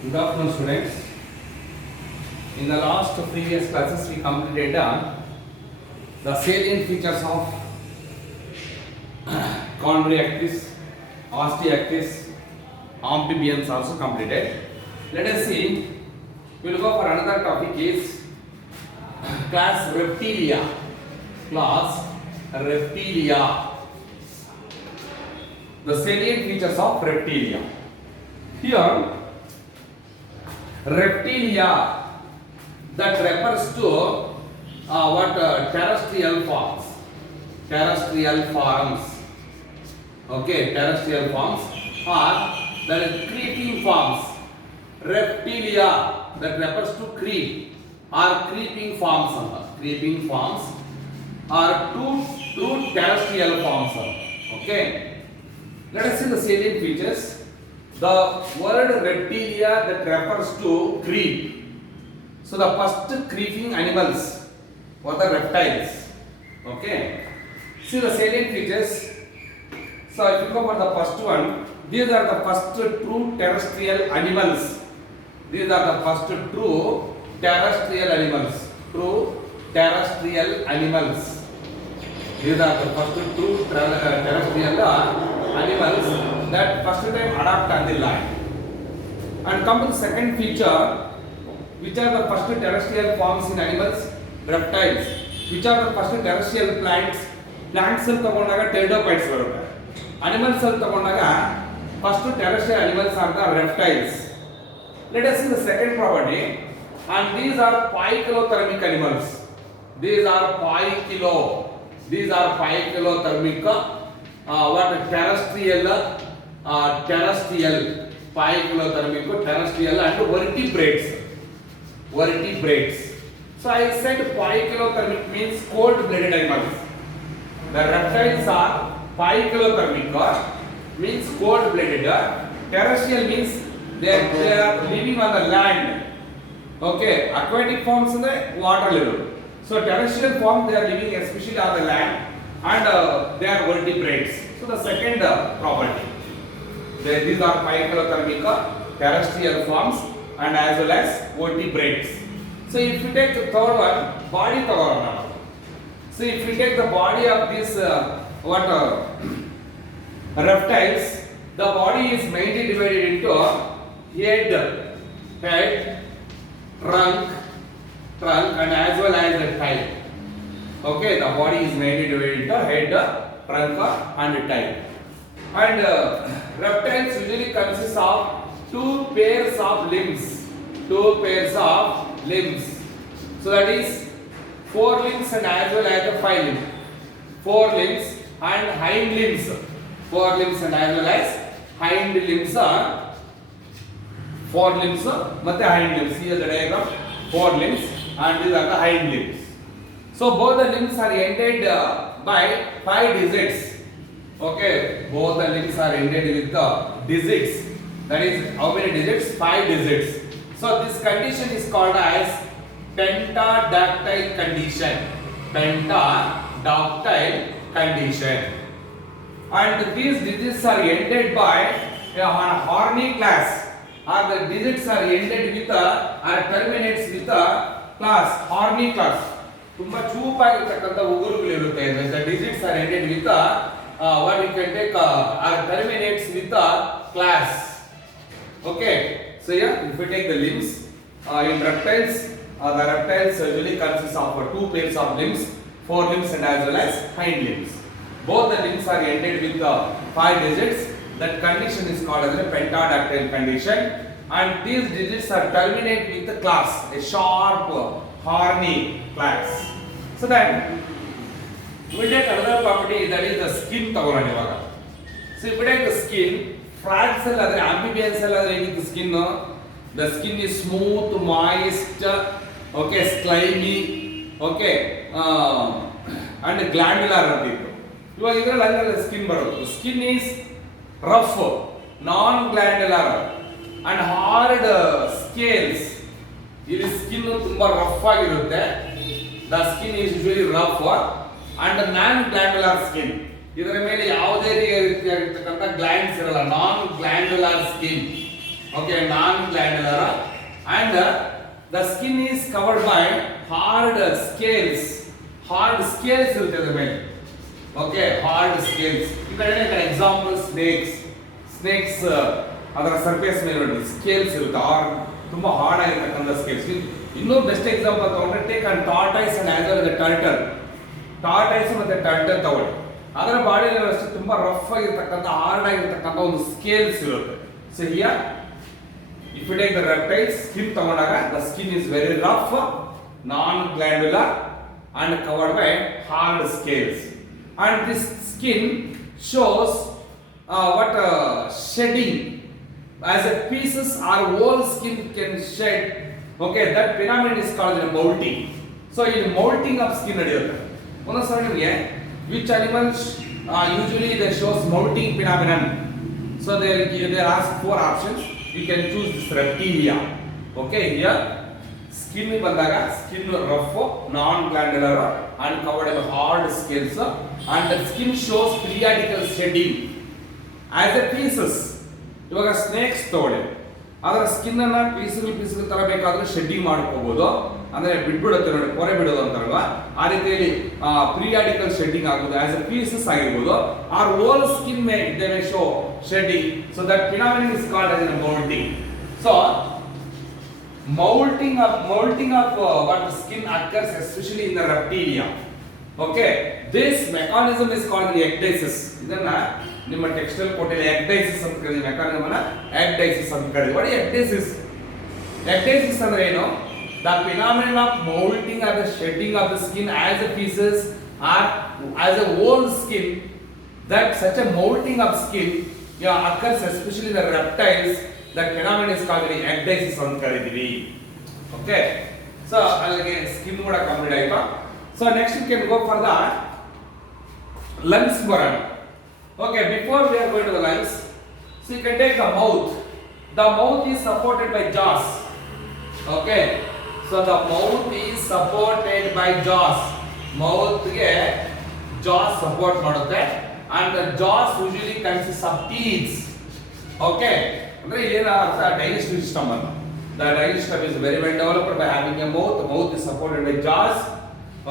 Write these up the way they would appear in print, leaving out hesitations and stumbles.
Good afternoon, students. In the last previous classes, we completed the salient features of coronary axis, osteoarthritis, amphibians also completed. Let us see. We will go for another topic is class reptilia. Class reptilia. The salient features of reptilia. Here, reptilia that refers to terrestrial forms. Terrestrial forms. Okay, terrestrial forms or the creeping forms. Reptilia that refers to creep or creeping forms. Creeping forms are two terrestrial forms. Okay. Let us see the salient features. The word reptilia that refers to creep. So the first creeping animals were the reptiles. Okay. See the salient features. So if you go for the first one, these are the first true terrestrial animals. These are the first true terrestrial animals. True terrestrial animals. These are the first true terrestrial animals that first time adapt on the land. And come to the second feature, which are the first terrestrial forms in animals, reptiles. Which are the first terrestrial plants? Plants al tagondaga pteridophytes varutte. Animals al tagondaga first terrestrial animals are the reptiles. Let us see the second property. And these are 5 kilothermic animals. These are 5 kilothermic terrestrial 5 kilothermic terrestrial and vertebrates. So I said 5 kilothermic means cold-blooded animals. The reptiles are 5 kilothermic means cold-blooded. Terrestrial means they are living on the land. Okay, aquatic forms in the water level. So terrestrial form they are living especially on the land and they are vertebrates. So the second property. These are 5 kilothermic terrestrial forms and as well as vertebrates. So if you take the third one, body cover. So if you take the body of these reptiles, the body is mainly divided into head, trunk and as well as the tail. Okay, the body is mainly divided into head, trunk and tail. And reptiles usually consist of 2 pairs of limbs. So that is 4 limbs and as well as the 5 limbs. 4 limbs and hind limbs. 4 limbs and as well as hind limbs are 4 limbs and hind limbs. See the diagram. 4 limbs and these are the hind limbs. So both the limbs are ended by 5 digits. Okay, both the limbs are ended with the digits. That is how many digits? 5 digits. So this condition is called as pentadactyl condition. Pentadactyl condition. And these digits are ended by a horny class, or the digits are ended with or terminates with a class, horny class. ತುಂಬಾ ಚೂಪಾಗಿರತಕ್ಕಂತ ಉಗುರುಗಳು ಇರುತ್ತೆ. The digits are ended with what you can take or terminates with a class. Okay, so here if we take the limbs in reptiles, the reptiles usually consist of 2 pairs of limbs, 4 limbs and as well as hind limbs. Both the limbs are ended with 5 digits. That condition is called as a pentadactyl condition, and these digits are terminated with a class, a sharp horny class. So then we take another property, that is the skin ತಗೊಳ್ಳೋಣ ಇವಾಗ. So if we take the skin, frogs alladre amphibians alladre ಏನಕ್ಕೆ skin? The skin is smooth, moist, okay, slimy, okay, and glandular ಅಂತಿತ್ತು. ಇವಾಗ ಇದರಲ್ಲಿ ಹಂಗಲ್ಲ skin ಬರೋದು. Skin is rough, non-glandular and hard scales. ಇದು skin ತುಂಬಾ ರಫ್ ಆಗಿರುತ್ತೆ. The skin is usually rough and non-glandular skin. ಇದರ ಮೇಲೆ ಯಾವುದೇ ರೀತಿಯಾಗಿರತಕ್ಕಂತ ಗ್ಲ್ಯಾಂಡ್ಸ್ ಇರಲ್ಲ, ನಾನ್ ಗ್ಲ್ಯಾಂಡುಲರ್ skin. Okay, non-glandular, and the skin is covered by hard scales. Hard scales ಇರುತ್ತದೆ ಮೇಲೆ. Okay, hard scales. ಈ ಕಡೆ example snakes ಅದರ ಸರ್ಫೇಸ್ ಮೇಲೆ ನೋಡಿ ಸ್ಕೇಲ್ಸ್ ಇರುತ್ತೆ, ತುಂಬಾ ಹಾರ್ಡ್ ಆಗಿರತಕ್ಕಂಥ ಸ್ಕೇಲ್ಸ್. ಇನ್ನೂ ಬೆಸ್ಟ್ ಎಕ್ಸಾಂಪಲ್ ತಗೊಂಡ್ರೆ take and tortoise and as well the turtle. Tortoise ಮತ್ತೆ ಟರ್ಟಲ್ ತಗೊಳ್ಳಿ, ಅದರ ಬಾಡಿಯಲ್ಲಿ ಅಷ್ಟೇ ತುಂಬಾ ರಫ್ ಆಗಿರ್ತಕ್ಕಂಥ ಹಾರ್ಡ್ ಆಗಿರ್ತಕ್ಕಂಥ ಒಂದು ಸ್ಕೇಲ್ಸ್ ಇರುತ್ತೆ. So here if you take the reptile skin ತಗೊಂಡಾಗ the skin is very rough, non-glandular and covered by hard scales, and this skin shows shedding as a pieces or whole skin can shed. Okay, that phenomenon is called molting. So in molting of skin ನಡೆಯುತ್ತೆ. ಒಂದೊಂದ್ಸಲ ನಿಮಗೆ which animals usually they shows molting phenomenon. So they ask four options. You can choose this reptilia. Okay, here skin ಬಂದಾಗ skin rough, non-glandular and covered by hard scales, and the skin shows periodical shedding as a pieces. ಇವಾಗ snakes ತಗೊಳ್ಳಿ, ಅದರ skin ಅನ್ನ ಪೀಸ್ಗಳು ತರ ಬೇಕಾದ್ರೆ shedding ಮಾಡ್ಕೋಬಹುದು, ಅಂದ್ರೆ ಬಿಟ್ಬಿಡುತ್ತೆ ನೋಡಿ, ಪೊರೆ ಬಿಡೋದು ಅಂತಾರಲ್ವಾ, ಆ ರೀತಿಯಲ್ಲಿ ಪೀರಿಯಾಡಿಕಲ್ ಶೆಡ್ಡಿಂಗ್ ಆಗೋದು ಆಸ್ ಎ ಪೀಸಸ್ ಆಗಿರ್ಬೋದು, or whole skin may they may show shedding. So that phenomenon is called as molting. So molting of what the skin occurs especially in the reptilia. Okay, this mechanism is called the ecdysis. ಇದನ್ನ ನಿಮ್ಮ textile ಕೊಟ್ಟಿದೆ ecdysis ಅಂತ ಕರೀತೀವಿ, mechanism ಅನ್ನ ecdysis ಅಂತ ಕರೀತೀವಿ. what is ecdysis? Ecdysis ಅಂದ್ರೆ ಏನು? The phenomenon of molting or the shedding of the skin as a pieces or as a whole skin, that such a molting of skin occurs especially in the reptiles. That phenomenon is called the ecdysis ಅಂತ ಕರೀತೀವಿ. Okay, so ಅಲ್ಲಿಗೆ skin ಕೂಡ complete ಆಯ್ತಾ. So next we can go for the lungs ಬರೋಣ. Okay, before we are going to the lungs, so you can take the mouth. The mouth is supported by jaws. Okay, so the mouth is supported by jaws. Mouth ಗೆ jaws support ಮಾಡುತ್ತೆ, and the jaws usually consists of teeth. Okay, ಅಂದ್ರೆ ಏನು ಅರ್ಥ? Digestive system ಅಂತ. The digestive system is very well developed by having a mouth. The mouth is supported by jaws.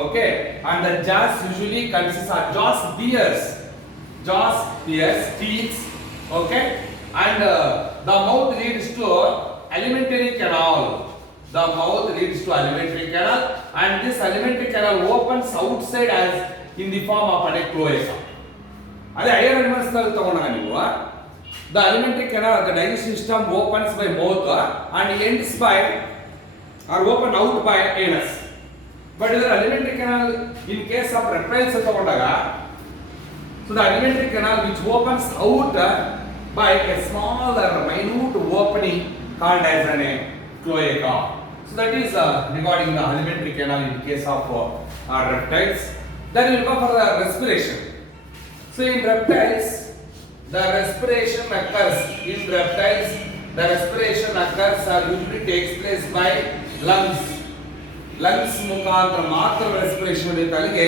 Okay, and the jaws usually consists of jaws bears, teeth. Okay, and the mouth leads to alimentary canal. The mouth leads to alimentary canal, and this alimentary canal opens outside as in the form of a cloaca. ಅದೇ higher animals ತಗೊಂಡಾಗ ನೀವು the alimentary canal, the digestive system opens by mouth and ends by or open out by anus. But the alimentary canal in case of reptiles ತಗೊಂಡಾಗ, so the alimentary canal which opens out by a small or minute opening called as a cloaca. So that is regarding the alimentary canal in case of reptiles. Then we will go for the respiration. So in reptiles, the respiration occurs or usually takes place by lungs. Lungs ಮುಖಾಂತರ ಮಾತ್ರ respiration ನಡೆಯುತ್ತೆ. ಅಲ್ಲಿಗೆ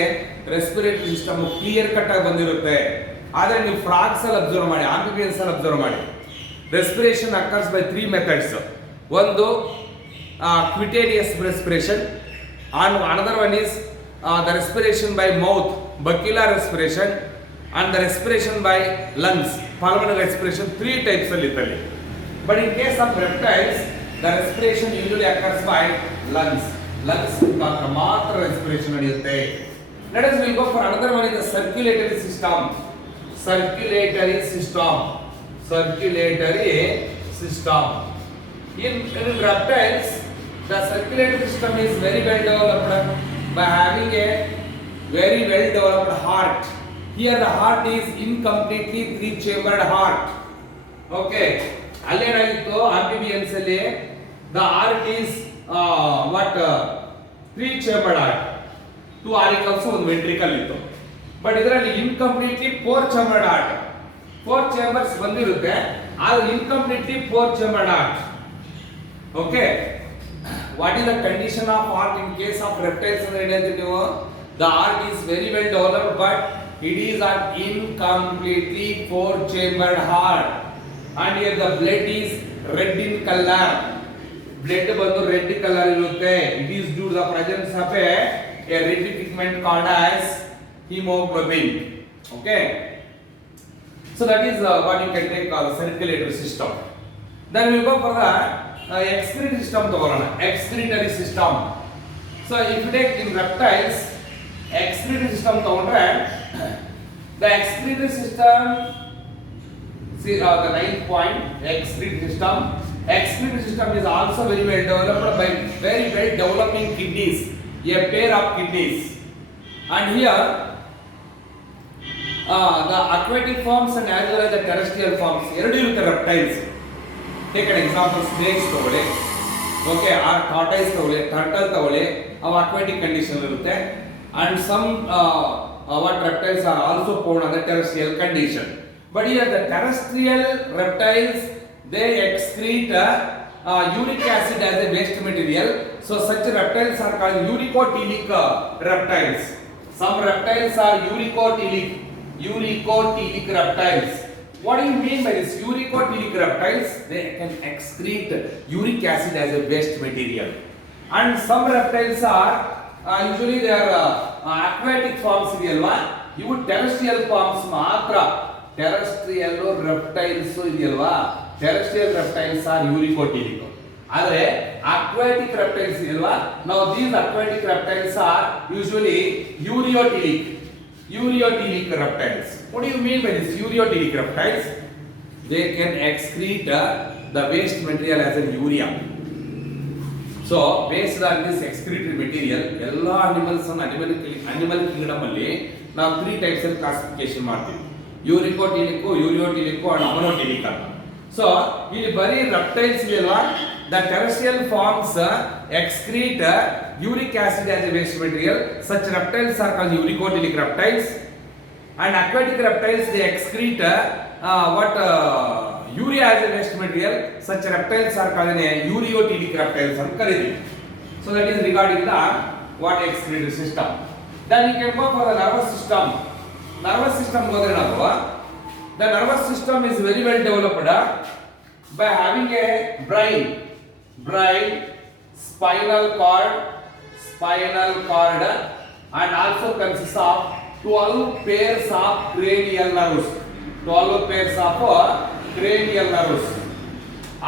respiratory system clear cut ಆಗಿ ಬಂದಿರುತ್ತೆ. ಆದರೆ ನೀವು frogs ಅಲ್ಲಿ observe ಮಾಡಿ, ಆಂಫಿಬಿಯನ್ಸ್ ಅಲ್ಲಿ ಅಬ್ಸರ್ವ್ ಮಾಡಿ, ರೆಸ್ಪಿರೇಷನ್ ಅಕರ್ಸ್ ಬೈ 3 ಮೆಥಡ್ಸ್. ಒಂದು ಕ್ವಿಟೇರಿಯಸ್ respiration, and another one is the respiration by mouth, buccal respiration, and the respiration by lungs, pulmonary respiration. 3 types ಅಲ್ಲಿ ಇರ್ತವೆ. But in case of reptiles, the respiration usually occurs by lungs. Lungs ಮಾತ್ರ respiration ನಡೆಯುತ್ತೆ. Let us will go for another one is the circulatory system. Circulatory system. In reptiles, the circulatory system is very well developed by having a very well developed heart. Here the heart is incompletely 3-chambered heart. Okay, ಅಲ್ಲೇನಾಗಿತ್ತು amphibians ಅಲ್ಲಿ the heart is 3-chambered heart, 2 auricles ಒಂದು ventricle ಇತ್ತು. But ಇದರಲ್ಲಿ ಇನ್ಕಂಪ್ಲೀಟ್ಲಿ 4-chambered heart, 4 chambers ಬಂದಿರುತ್ತೆ, ಆದ್ರೆ ಇನ್ಕಂಪ್ಲೀಟ್ಲಿ 4-chambered heart. Okay, what is the condition of heart in case of reptiles ಅಂದ್ರೆ ಏನಂತ ನೀವು? The heart is very well developed, but it is an incompletely 4-chambered heart, and here the blood is red in color. Blood ಬಂದು red color ಇರುತ್ತೆ. It is due to the presence of a red pigment called as hemoglobin. Okay. So that is what you can take the circulatory system. Then we go for the excretory system ತಗೊಳ್ಳೋಣ. Excretory system. So if you take in reptiles excretory system ತಗೊಂಡ್ರೆ the excretory system, see the 9th point, excretory system. Excretory system is also very well developed by very well developing kidneys, a pair of kidneys. And here the aquatic forms and as well as the terrestrial forms, ಎರಡು ಇರುತ್ತೆ reptiles. Take an example, snakes ತಗೊಳ್ಳಿ, okay, or tortoise ತಗೊಳ್ಳಿ, turtle ತಗೊಳ್ಳಿ, ಅವು aquatic condition ಇರುತ್ತೆ. And some what reptiles are also found on the terrestrial condition. But here the terrestrial reptiles, they excrete uric acid as a waste material. So such reptiles are called uricotelic reptiles. Some reptiles are uricotelic reptiles. What do you mean by this uricotelic reptiles? They can excrete uric acid as a waste material. And some reptiles are usually they are aquatic forms ಇದೆಯಲ್ವಾ, ಇವು terrestrial forms ಮಾತ್ರ. terrestrial reptiles ಇದೆಯಲ್ವಾ, terrestrial reptiles are uricotelic. ಆದರೆ aquatic reptiles ಇದೆಯಲ್ವಾ, now these aquatic reptiles are usually ureotelic reptiles. What do you mean by this ureotelic reptiles? They can excrete the waste material as an urea. So based on this excretory material, ಎಲ್ಲ animals animal kingdom ಅಲ್ಲಿ ನಾವು 3 types of classification ಮಾಡ್ತೀವಿ. ಯೂರಿಕೋಟಿಲಿಕ್, ಯೂರಿಯೋಟಿಲಿಕ್ and ಅಮನೋಟಿಲಿಕ್ ಅಂತ. So ಇಲ್ಲಿ ಬರೀ reptiles ಇದೆಯಲ್ವಾ, the terrestrial forms excrete uric acid as a waste material. Such reptiles are called uricotelic reptiles. And aquatic reptiles, they excrete urea as a waste material. Such reptiles are called ureotelic reptiles ಅಂತ ಕರೀತೀವಿ. So that is regarding the what excretory system. Then you can go for the nervous system. Nervous system ಹೋದ್ರೆ ನಾವು the nervous system is very well developed by having a brain, spinal cord, and also consists of 12 pairs of cranial nerves. 12 pairs of cranial nerves.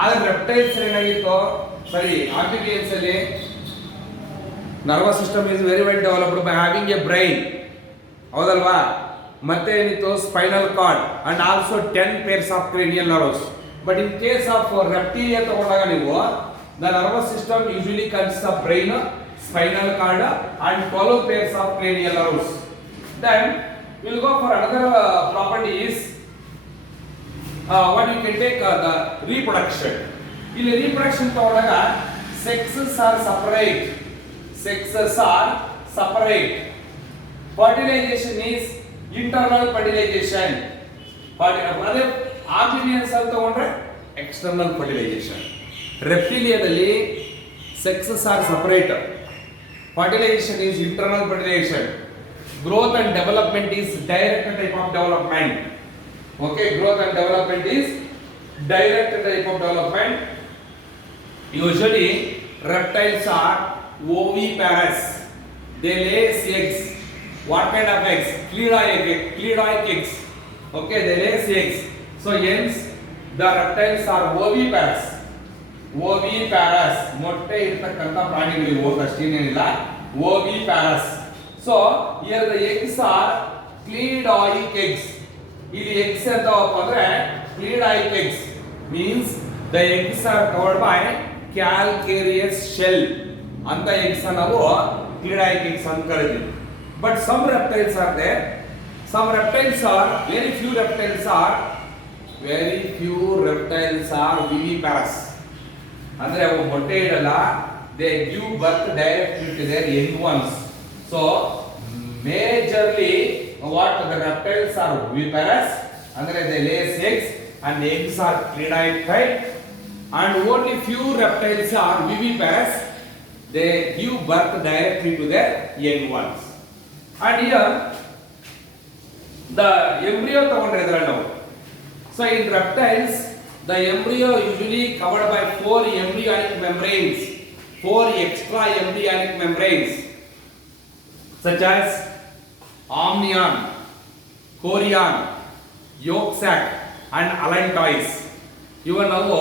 ಆದ್ರೆ reptiles ಏನಾಗಿತ್ತು, ಸರಿ amphibians ಅಲ್ಲಿ nervous system is very well developed by having a brain, ಹೌದಲ್ವಾ, ಮತ್ತೆ ಏನಿತ್ತು spinal cord and also 10 pairs of cranial nerves. But in case of reptilia ತಗೊಂಡಾಗ ನೀವು the nervous system usually consists of brain, spinal cord and 12 pairs of cranial nerves. Then we will go for another property is what you can take the reproduction. ಇಲ್ಲಿ reproduction ತಗೊಂಡಾಗ sexes are separate. Fertilization is internal fertilization. ಅದೇ amphibians ಅಲ್ಲಿ ತಗೊಂಡ್ರೆ external fertilization. reptiliaದಲ್ಲಿ sexes are separate. Fertilization is internal fertilization. Growth and development is direct type of development. Okay, growth and development is direct type of development. Usually reptiles are oviparous. They lay eggs. What kind of eggs? Cleidoic eggs. Okay, they lay eggs. So hence the reptiles are oviparous. ಮೊಟ್ಟೆ ಇರ್ತಕ್ಕಂಥ ಪ್ರಾಣಿಗಳಿವು ಅಷ್ಟೇನಿಲ್ಲ, oviparous. So here the eggs are cleidoic eggs. ಇಲ್ಲಿ eggs ಅಂತವಪ್ಪ ಅಂದ್ರೆ cleidoic eggs means the eggs are covered by calcareous shell. ಅಂತ eggs ನಾವು cleidoic eggs ಅಂತ ಕರೀತೀವಿ. But some reptiles are there. Some reptiles are very few reptiles are viviparous. ಅಂದ್ರೆ ಅವು ಮೊಟ್ಟೆ ಇಡಲ್ಲ, they give birth directly to their young ones. So majorly what the reptiles are viviparous, ಅಂದ್ರೆ they lay eggs and the eggs are cleidoic type, and only few reptiles are viviparous, they give birth directly to their young ones. And here the embryo ತಗೊಂಡ್ರೆ ಇದರಲ್ಲಿ ನಾವು, so in reptiles The embryo usually covered by 4 embryonic membranes, 4 extra embryonic membranes, such as amnion, chorion, yolk sac, and allantois. Even ನಾವು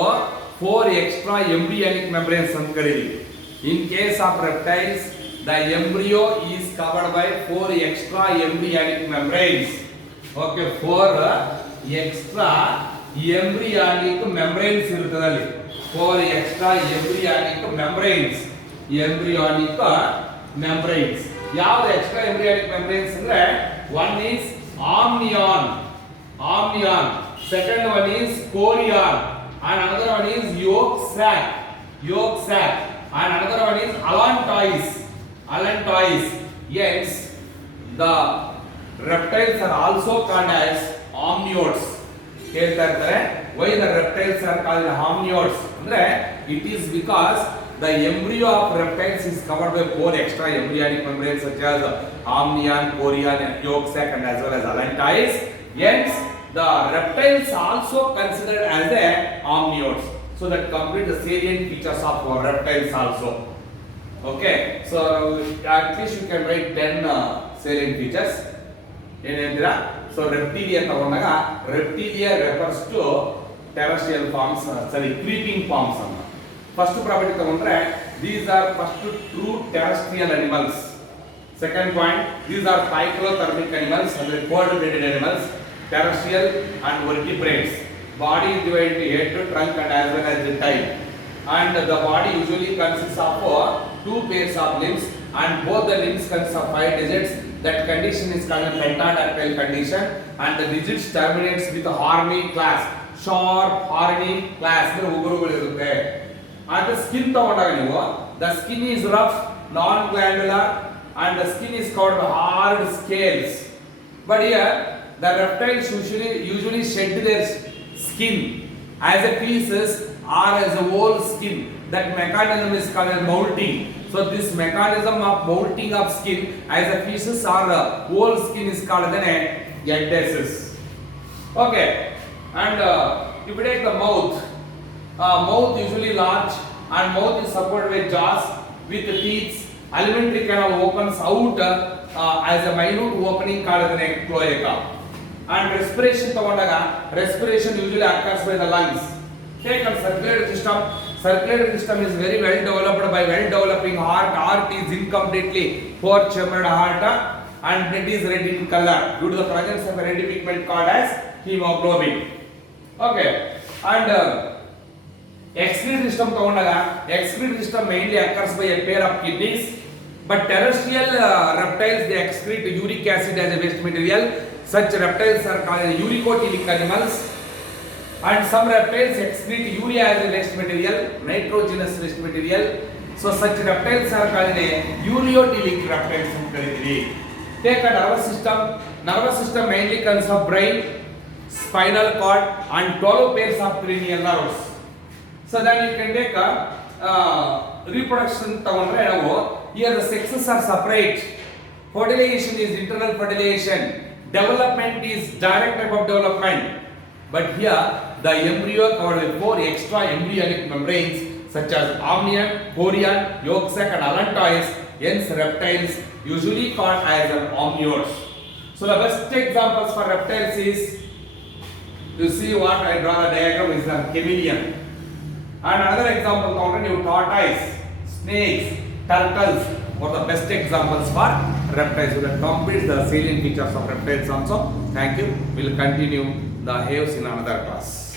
4 extra embryonic membranes ಅಂತ ಕರೀತೀವಿ. In case of reptiles, the embryo is covered by 4 extra embryonic membranes. Okay, 4 extra embryonic membranes ಇರುತ್ತದೆ ಅಲ್ಲಿ. 4 extra embryonic membranes. ಯಾವುದು extra embryonic membranes ಅಂದ್ರೆ one is amnion. Second one is chorion, and another one is yolk sac, and another one is allantois. Yes, the reptiles are also called as amniotes. ಹೇಳ್ತಾ ಇರ್ತಾರೆ, why the reptiles are called amniotes ಅಂದ್ರೆ it is because the embryo of reptiles is covered by 4 extra embryonic membranes such as amnion, chorion, yolk sac, and as well as allantois. Hence the reptiles also considered as the amniotes. So that complete the salient features of reptiles also. Okay, so at least you can write 10 salient features. ಏನಂತೀರಾ? So reptilia ತಗೊಂಡಾಗ reptilia refers to terrestrial forms, creeping forms ಅಂತ. First property ತಗೊಂಡ್ರೆ these are first true terrestrial animals. Second point, these are cyclothermic animals, ಅಂದ್ರೆ cold blooded animals, terrestrial and vertebrates. Body is divided into head, trunk, and as well as the tail. And the body usually consists of 2 pairs of limbs, and both the limbs consist of 5 digits. That condition is called a pentadactyl condition, and the digits terminates with a horny class, sharp horny class. ಉಗುರುಗಳು ಇರುತ್ತೆ. And the skin ತಗೊಂಡಾಗ ನೀವು, the skin is rough, non-glandular, and the skin is covered by hard scales. But here the reptiles usually shed their skin as a pieces or as a whole skin. That mechanism is called as molting. So this mechanism of molting of skin as a pieces or a whole skin is called as a ecdysis. Okay, and if you take the mouth usually large, and mouth is supported with jaws with teeth. Alimentary canal opens out as a minute opening called as a cloaca. And respiration ತಗೊಂಡಾಗ respiration usually occurs by the lungs. Take on circulatory system. Circulatory system is very well developed by well developing heart. Heart is incompletely 4-chambered heart, and it is red in color due to the presence of a red pigment called as hemoglobin. Okay, and excretory system ತಗೊಂಡಾಗ excretory system mainly occurs by a pair of kidneys, but terrestrial reptiles they excrete uric acid as a waste material. Such reptiles are called uricotilic animals, and some reptiles excrete urea as a waste material, nitrogenous waste material. So such reptiles are called ureotilic reptiles. Take a nervous system. Nervous system mainly consists of brain, spinal cord, and 12 pairs of cranial nerves. So then you can take a reproduction ತಗೊಂಡ್ರೆ ನಾವು here the sexes are separate. Fertilization is internal fertilization. Development is direct type of development. But here the embryo covered with 4 extra embryonic membranes such as amnion, chorion, yolk sac, and allantois. Hence reptiles usually called as amniotes. So the best examples for reptiles is, you see what I draw the diagram is a chameleon. And another example tortoise, snakes, turtles were the best examples for reptiles. We will complete the salient features of reptiles also. Thank you. We will continue the Haves in another class.